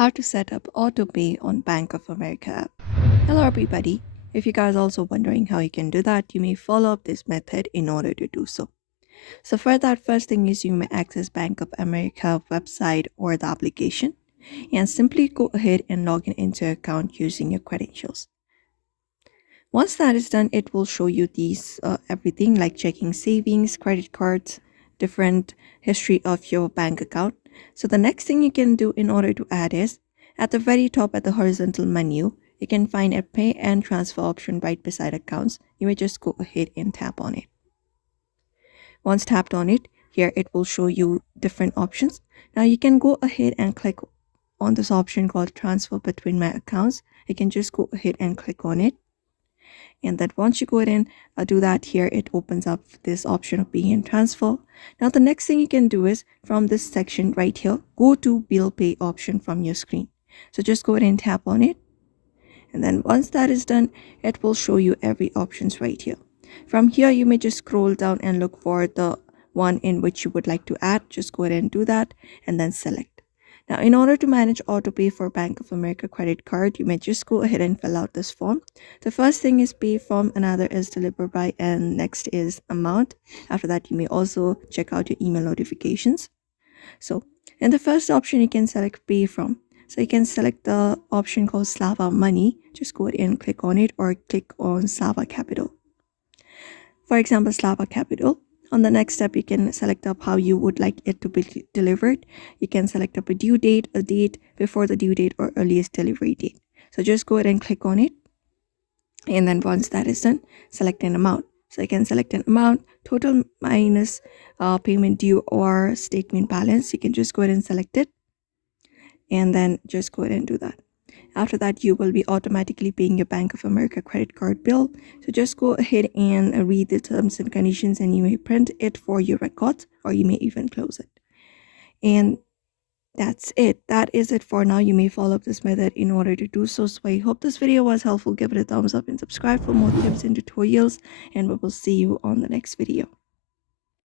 How to set up AutoPay on Bank of America app. Hello everybody. If you guys are also wondering how you can do that, you may follow up this method in order to do so. So for that, first thing is you may access Bank of America website or the application and simply go ahead and log in into your account using your credentials. Once that is done, it will show you these everything like checking savings, credit cards, different history of your bank account. So the next thing you can do in order to add is at the very top at the horizontal menu, you can find a pay and transfer option right beside accounts. You may just go ahead and tap on it. Once tapped on it, here it will show you different options. Now you can go ahead and click on this option called transfer between my accounts. You can just go ahead and click on it. And then once you go ahead and do that, here it opens up this option of pay and transfer. Now the next thing you can do is from this section right here, go to bill pay option from your screen. So just go ahead and tap on it. And then once that is done, it will show you every options right here. From here, you may just scroll down and look for the one in which you would like to add. Just go ahead and do that and then select. Now, in order to manage AutoPay for Bank of America credit card, you may just go ahead and fill out this form. The first thing is pay from, another is deliver by, and next is amount. After that, you may also check out your email notifications. So in the first option, you can select pay from. So you can select the option called Slava Money. Just go ahead and click on it or click on Slava Capital. For example, Slava Capital. On the next step, you can select up how you would like it to be delivered. You can select up a due date, a date before the due date, or earliest delivery date. So just go ahead and click on it. And then once that is done, select an amount. So you can select an amount, total minus payment due or statement balance. You can just go ahead and select it. And then just go ahead and do that. After that, you will be automatically paying your Bank of America credit card bill. So just go ahead and read the terms and conditions, and you may print it for your records, or you may even close it. And that's it. That is it for now. You may follow up this method in order to do so. So I hope this video was helpful. Give it a thumbs up and subscribe for more tips and tutorials, and we will see you on the next video.